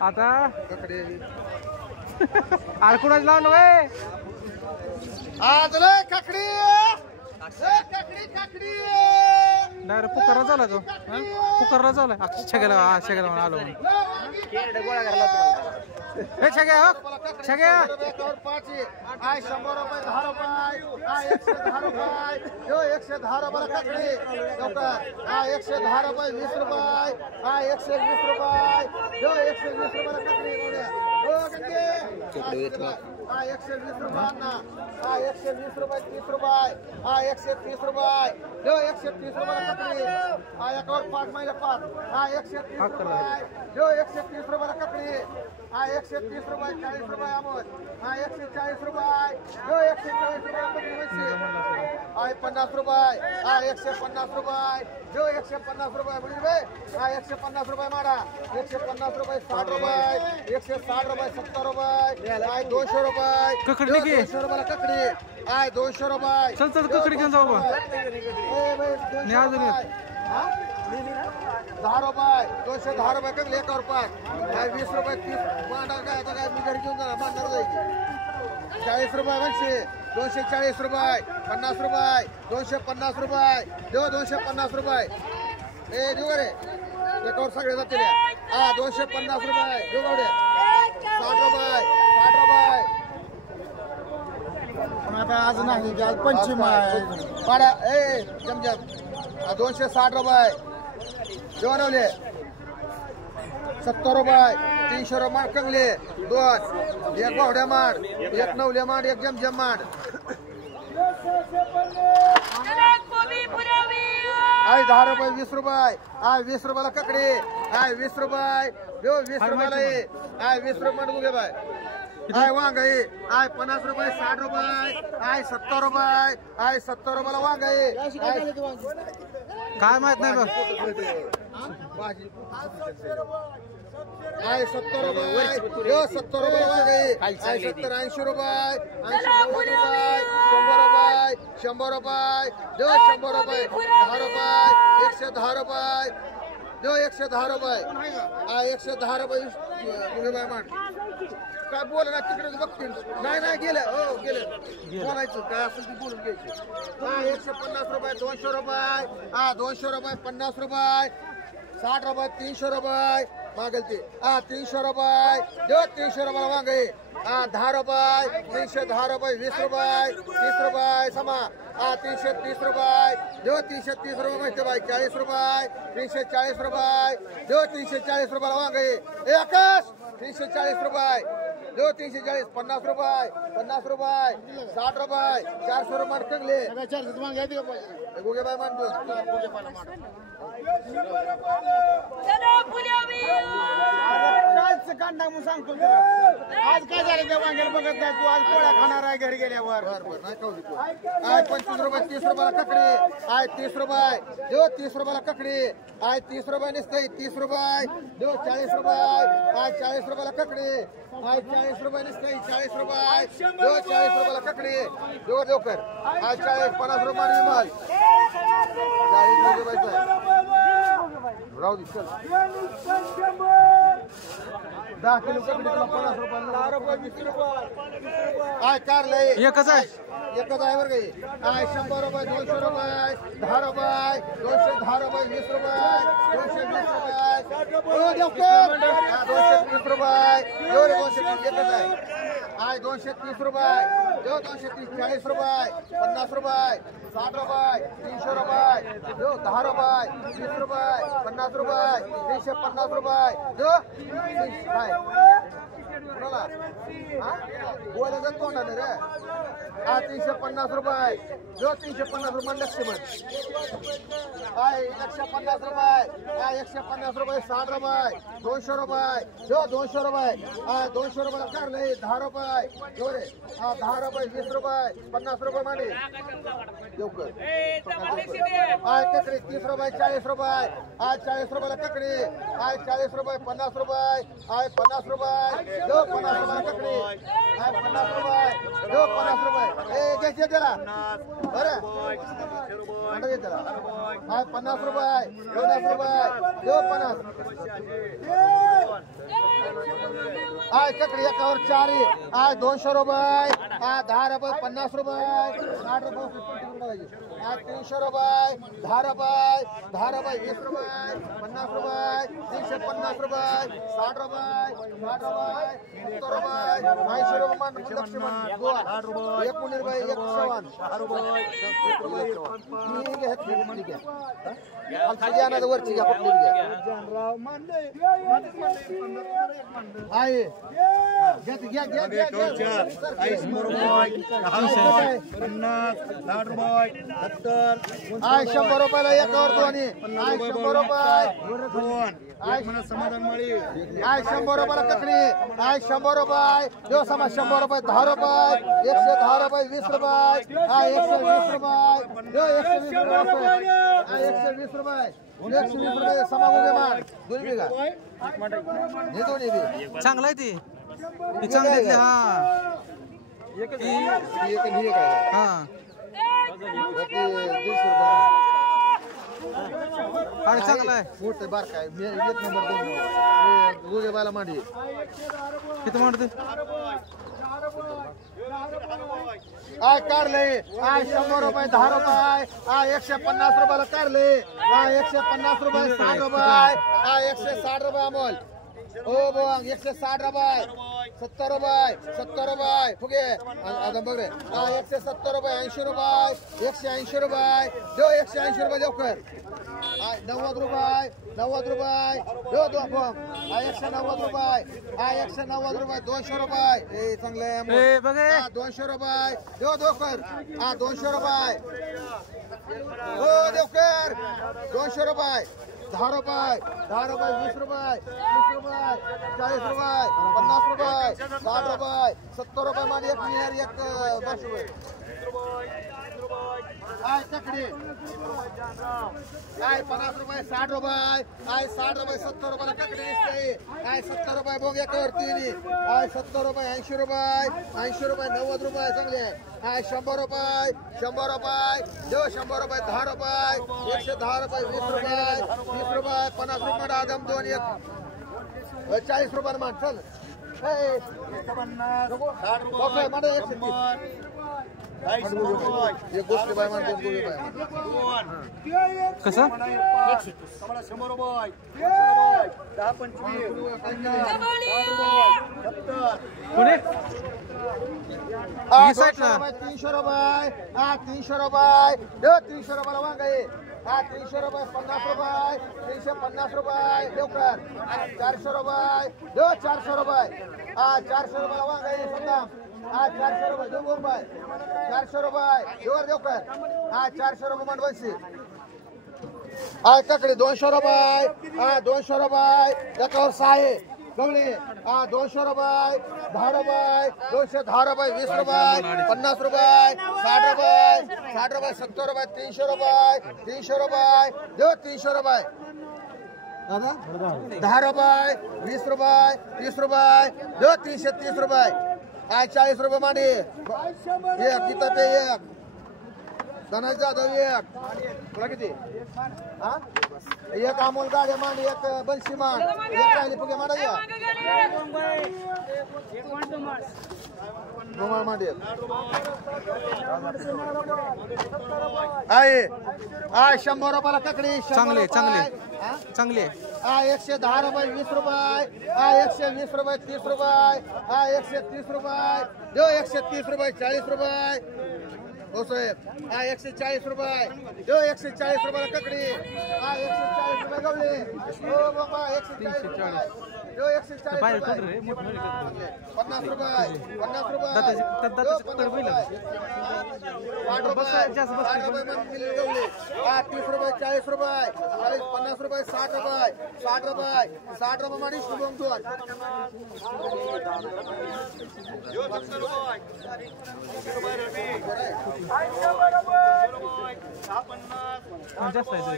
आता आळकुणाच लावून वे काकडी डायरेक्ट पुकारला झाला तो पुकारला झाला छगेला छगेला आलो हे छगे हो छगे 100 रुपये 10 रुपये 110 रुपये 110 रुपये काकडी लवकर 110 रुपये 20 रुपये 120 रुपये 120 रुपये काकडी गोड्या 120 रुपये ना 120 रुपये 30 रुपये 130 रुपये 130 रुपये काकडी एकावर 5 महिला 5 130 रुपये 130 रुपये काकडी 130 रुपये 40 रुपये अमोल 140 रुपये 140 रुपये 50 रुपये 150 रुपये 150 रुपये म्हणजे 150 रुपये माडा 150 रुपये 60 रुपये 160 रुपये 70 रुपये 200 रुपये ककडी की 200 रुपये ककडी 200 रुपये चल चल ककडी घेऊन जाऊ बा 10 रुपये 210 रुपये ककडी एकावर 5 20 रुपये 30 मांडा काय आता काय मी घरी घेऊन जाणार मांडणार जायची 40 रुपये 240 रुपये 50 रुपये 250 रुपये 250 रुपये देऊ रे एकावर सगळे जातील 250 रुपये देऊ गावडे 60 रुपये 60 रुपये पण आता आज नाही आज पंचम पाड्या जमजम 260 रुपये जेवणवले 70 रुपये 300 रुपये माड कंगले 2 एक बावड्या माड एक नवले माड एक जमजम माड 10 रुपये 20 रुपये 20 रुपयाला ककडी 20 रुपये 20 रुपयाला 20 रुपये माड बघे बाय वांग 50 रुपये 60 रुपये 70 रुपये 70 रुपयाला वांग काय माहित नाही बघ 70 रुपये 70 रुपये वांग 70 80 रुपये 100 रुपये 100 रुपये 100 रुपये 10 रुपये 110 रुपये 110 रुपये 110 रुपये काय बोल ना तिकडे बघतील नाही गेलं हो गेलं बोलायचं काय असेल ते बोलून घ्यायचं 150 रुपये 200 रुपये 200 रुपये 50 रुपये 60 रुपये 300 रुपये मागेल ते 300 रुपये 300 रुपयाला वांग 10 रुपये 310 रुपये 20 रुपये 30 रुपये समा 330 रुपये 330 रुपये माहिती बाई 40 रुपये 340 रुपये 340 रुपयाला वांग आकाश 340 रुपये 340 50 रुपये 50 रुपये 60 रुपये 400 रुपये कंगले 400 मांग गोगे बाय मान सांगतो आज काय झालं त्या वांग्याला बघत नाही तू आज पोळ्या खाणार आहे घरी गेल्यावर 25 रुपये 30 रुपयाला ककडी 30 रुपये 30 रुपयाला ककडी 30 रुपये नसते 30 रुपये 40 रुपये 40 रुपयाला ककडी 40 रुपये नसते 40 रुपये 40 रुपयाला ककडी देऊ कर 40 50 रुपये माल 40 रुपये राहू दे चल 10 किलो ककडी 50 रुपये 10 रुपये 20 रुपये कारले एकच आहे बरं काही 100 रुपये 200 रुपये 10 रुपये 210 रुपये 20 रुपये 220 रुपये 220 रुपये 230 एकच आहे आहे 230 रुपये देऊ 230 40 रुपये 50 रुपये 60 रुपये 300 रुपये देऊ 10 रुपये 20 रुपये 50 रुपये 350 रुपये देऊ काय बोला बोलायचं तोंडाने रे हा 350 रुपये देऊ 350 रुपये लक्ष्मण आहे 150 रुपये हा 150 रुपये 60 रुपये 200 रुपये देऊ 200 रुपये हा 200 रुपये करले 10 रुपये देऊ रे हा 10 रुपये 20 रुपये 50 रुपये माने देऊ कर हा ककडी 30 रुपये 40 रुपये हा 40 रुपयाला ककडी हा 40 रुपये 50 रुपये हा 50 रुपये देऊ 50 रुपये ककडी हा 50 रुपये देऊ 50 रुपये ए घ्यायचे त्याला बरं म्हणा त्याला हा 50 रुपये 50 रुपये देऊ 50 आय ककडी एकावर 4 आय 200 रुपये हा 10 रुपये 50 रुपये 60 रुपये हा 300 रुपये 10 रुपये 10 रुपये 20 रुपये 50 रुपये 350 रुपये 60 रुपये 60 रुपये 70 रुपये 80 रुपये मान लक्ष्मण 60 रुपये 1 रुपये 1 सवान 10 रुपये ठीक आहे ठीक आहे खाली आणा वरची घ्या कुठली घ्या आहे घ्या घ्या घ्या घ्या 40 रुपये 50 60 रुपये 70 आय 100 रुपयाला एकावर दोन्ही आय 100 रुपये आय म्हणा समाधान माळी आय 100 रुपयाला ककडी आय 100 रुपये देव समाज 100 रुपये 10 रुपये 110 रुपये 20 रुपये आय 120 रुपये देव 120 रुपये आय 120 रुपये 120 रुपये समा उभे मान दोन्ही बिघा हे दोन्ही बी चांगला आहे ती चांगली हा एक काय हा आणि चांगला आहे मोठे बार काय 1 नंबर 2 गोगे बाला मांडी किती म्हणते आय कारले आय 100 रुपये 10 रुपये आय 150 रुपयाला कारले आय 150 रुपये 60 रुपये आय 160 रुपये अमोल ओ बोंग 160 रुपये 70 रुपये 70 रुपये फुगे आदम बघ रे आय 170 रुपये 80 रुपये 180 रुपये देव 180 रुपये देव कर आय 90 रुपये 90 रुपये देव दो बोंग आय 190 रुपये आय 190 रुपये 200 रुपये ए चांगले ए बघे 200 रुपये देव दो कर 200 रुपये हो देव कर 200 रुपये 10 रुपये 10 रुपये 20 रुपये 30 रुपये 40 रुपये 50 रुपये 60 रुपये 70 रुपये मान एक नियर एक 10 रुपये आय चकडी आय 50 रुपये 60 रुपये आय 60 रुपये 70 रुपये ककडी दिसते आय 70 रुपये बोंग एकावरती आय 70 रुपये 80 रुपये 80 रुपये 90 रुपये चांगले आय 100 रुपये 100 रुपये देव 100 रुपये 10 रुपये 110 रुपये 20 रुपये 30 रुपये 50 रुपये आदम 2 1 40 रुपये मान चल हे 60 रुपये मध्ये 130 एक गोष्ट बाय मान 2 रुपये कसं 100 रुपये 10 25 पुणे 300 रुपये 300 रुपये देव 300 रुपयाला वांगा 300 रुपये 50 रुपये 350 रुपये देव कर 400 रुपये देव 400 रुपये 400 रुपयाला वांगा समजा 400 रुपये देव मुंबई 400 रुपये देव कर 400 रुपये मान बनशी ककडी 200 रुपये 200 रुपये एकावर 6 गवळी 200 रुपये 10 रुपये 210 रुपये 20 रुपये 50 रुपये 60 रुपये 60 रुपये 70 रुपये 300 रुपये 300 रुपये देव 300 रुपये दादा 10 रुपये 20 रुपये 30 रुपये देव 330 रुपये 40 रुपये मांडी एक किताब एक धनंजय जाधव एक तुला किती हा एक अमोल गाड्या मांड एक बंशी मांड एक राहिली फुगे मांडा या डोंगर मांड एक आहे 100 रुपयाला ककडी 100 चांगले रुपये. हा? चांगले 110 रुपये 20 रुपये 120 रुपये 30 रुपये 130 रुपये देऊ 130 रुपये 40 रुपये हो साहेब 140 रुपये देऊ 140 रुपयाला ककडी 140 रुपये गवले हो बाबा 140 रुपये देऊ 140 बाहेर रुपये कुठं रे मोठं मोठं करतो. 50 रुपये 50 रुपये दादाची- दादाची कडे पहिलं. 60 रुपये जास्त बसते. 60 रुपये मग दिले गवले 30 रुपये 40 रुपये 40 50 रुपये 60 रुपये 60 रुपये 60 रुपये माडी शुभम दोन जास्त आहे ते.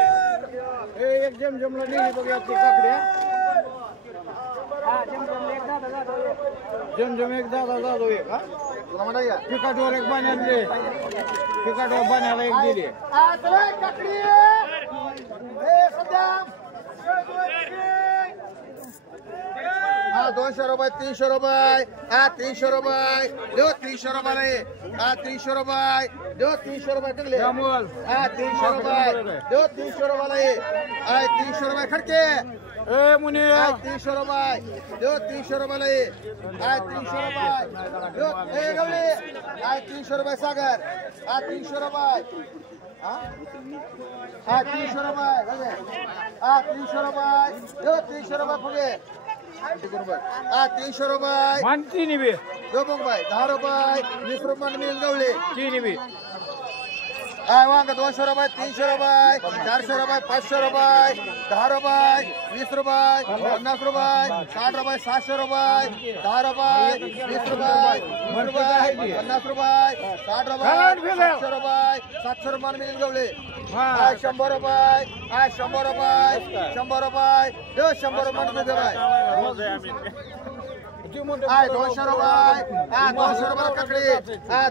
एक जमजमला नेली बघ आपली काकड्या जमजम एक दादा जाधव एक हा तुला म्हणा या तिकाटवर एक बाण्याला तिकाटवर बाण्याला एक दिली काकडी हा 200 रुपये 300 रुपये 300 रुपये देऊ 300 रुपयाला ये 300 रुपये देऊ 300 रुपये टिकले 300 रुपये देऊ 300 रुपयाला ये 300 रुपये खडके 300 रुपये देऊ 300 रुपयाला ये 300 रुपये देऊ गवळे 300 रुपये सागर 300 रुपये 300 रुपये 300 रुपये देऊ 300 रुपये फुगे 300 रुपये मानती निबे दो भाई 10 रुपये 20 रुपये मिल गवले ती निबे वांग 200 रुपये 300 रुपये 400 रुपये 500 रुपये 10 रुपये 20 रुपये 50 रुपये 60 रुपये 700 रुपये 10 रुपये 20 रुपये 50 रुपये 60 रुपये 700 रुपये 700 रुपये मिल गवले 100 रुपये 100 रुपये 100 रुपये 100 रुपये 200 रुपये 200 रुपये ककडी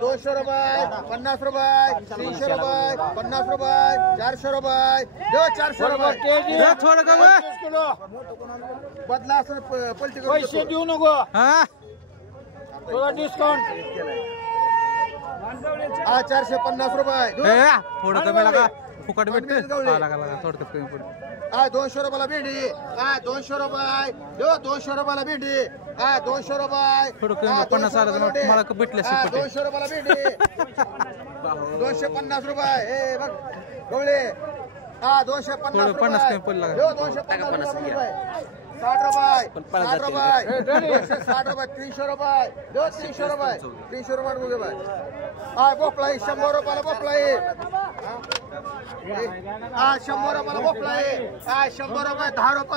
200 रुपये 50 रुपये 300 रुपये 50 रुपये 400 रुपये 400 रुपये दे थोडं का गं? बदला असं पलटी पैसे देऊ नको हा तुला डिस्काउंट 450 रुपये ए, थोडं कमी लागा फुकट भेटते लागा थोडं कमी पडते 200 रुपयाला भेंडी 200 रुपये 200 रुपयाला भेंडी 200 रुपये थोडं कमी 50 आलं तर मला भेटले 200 रुपयाला भेंडी 250 रुपये हे बघ गवळे 250 थोडं 50 कमी पडलं लागा 250 रुपये 60 रुपये 60 रुपये 260 रुपये 300 रुपये 300 रुपये 300 रुपये बघे बाय बोपळा 100 रुपयाला बोपळा 100 रुपयाला बोपळा 100 रुपये 10 रुपये 110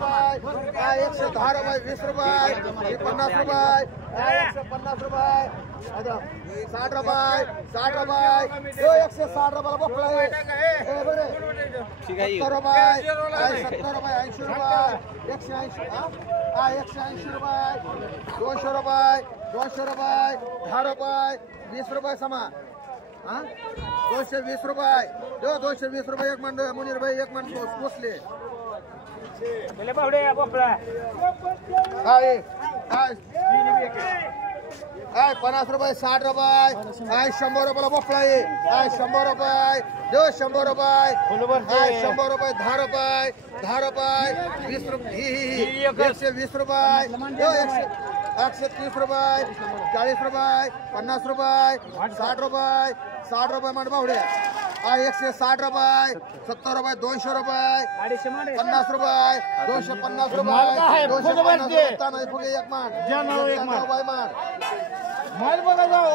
रुपये 110 रुपये 20 रुपये 50 रुपये 150 रुपये 60 रुपये 60 रुपये 160 रुपयाला बोपळा 70 रुपये 70 रुपये 80 रुपये 180 180 रुपये 200 रुपये 200 रुपये 10 रुपये 20 रुपये समा 220 रुपये 220 रुपये एक मंड मुनीर भाई एक मंड पोचले पहिले बावडे बोपळा 50 रुपये 60 रुपये 100 रुपयाला बोपळा 100 रुपये 100 रुपये 100 रुपये 10 रुपये 10 रुपये 20 रुपये 120 रुपये 130 रुपये 40 रुपये 50 रुपये 60 रुपये 60 रुपये मंड बावड्या 160 रुपये 70 रुपये 200 रुपये 50 रुपये 250 रुपये 250 रुपये फुगे एक मान माल बघा जाऊ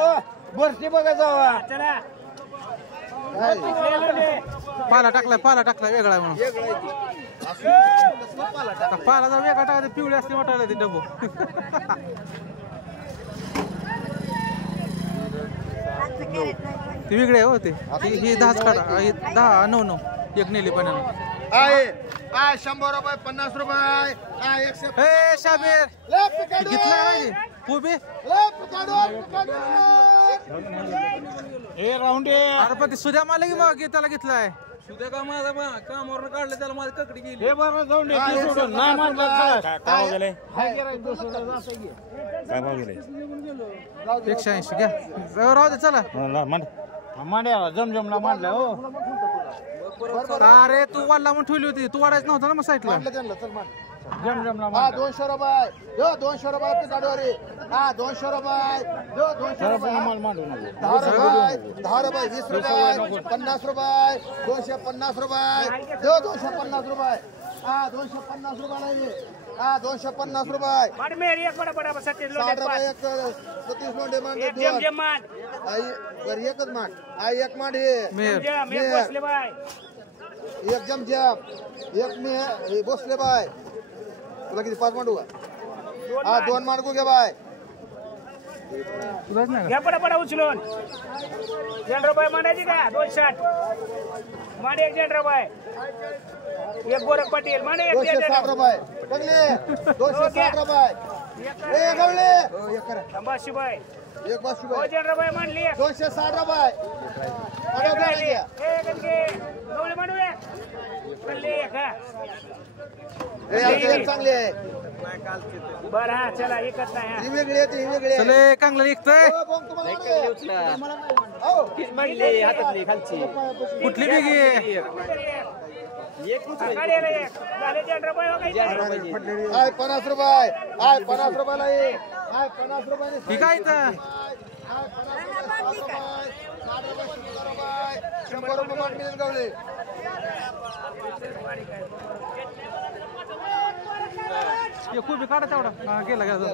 भरती बघा जाऊ पाला टाकला वेगळा आहे म्हणून पाला जर वेगळा टाकायचं पिवळे असते वाटायला ते डबो ते वेगळे हो ते हे 10 काढा 10 9 एक नेली पाण्यानं 100 रुपये 50 रुपये 100 ए शाबीर घेतला का नाही? खूप आहे हे राऊंड आहे अरे पण ते सुद्या मला की मग त्याला घेतलाय सुद्धा का माझा कामावर काढलं त्याला माझी ककडी गेली हे बरं जाऊन दे ती सोडून नाही म्हणलं काय भाव गेले हाय गिराईक दुसरं जातं की. काय भाव गेले 180 घ्या राहू दे चला मांड्याला जमजमला मांडलं हो अरे तू वाढला म्हणून ठेवली होती तू वाढायचं नव्हतं ना मग साईडला मारलं त्यांना चल मान जमजमला हा मांडलं 200 रुपये दो 200 रुपये पिकाडोरी हा 200 रुपये दो 200 रुपये माल मांडू नको 10 रुपये 20 रुपये 50 रुपये 250 रुपये दो 250 रुपये हा 250 रुपये नाही हा 250 रुपये मार मेरी एक बड़ा बड़ा 60 रुपये एक 37 लोंडे मांडे एक जम जम मार आई वर एकच मांड आई एक मांड हे मेर जम एक बसले बाय एक जम एक मी हे बसले बाय तुला किती 5 मांडू का हा 2 मांडू घे बाय तुलाच नाही घ्या बड़ा बड़ा उचलून जन रुपये मांडायची का 260 मांडे एक जन रुपये एक गोरख पाटील मांडे एक जन 260 रुपये बघले 260 रुपये ए गवले एक करा संभाषी बाय एक बस हो जन रुपये मांडली 260 रुपये अरे राहिली घ्या एक गणके गवळे मांडू एक कल्ली एक हा ए यार चांगली आहे बरं हा चला एकच नाही हा ही वेगळी आहे ती वेगळी आहे चले कांगला निघतंय हो, बघ तुम्हाला हो कुठली बिगी काढेल एक झाले जन रुपये हो काही आय 50 रुपये आय 50 रुपयाला ये आय 50 रुपयाने ही काय इथं 100 रुपये मांड मिळेल गवले खूप काढा तेवढा हा गेला गेला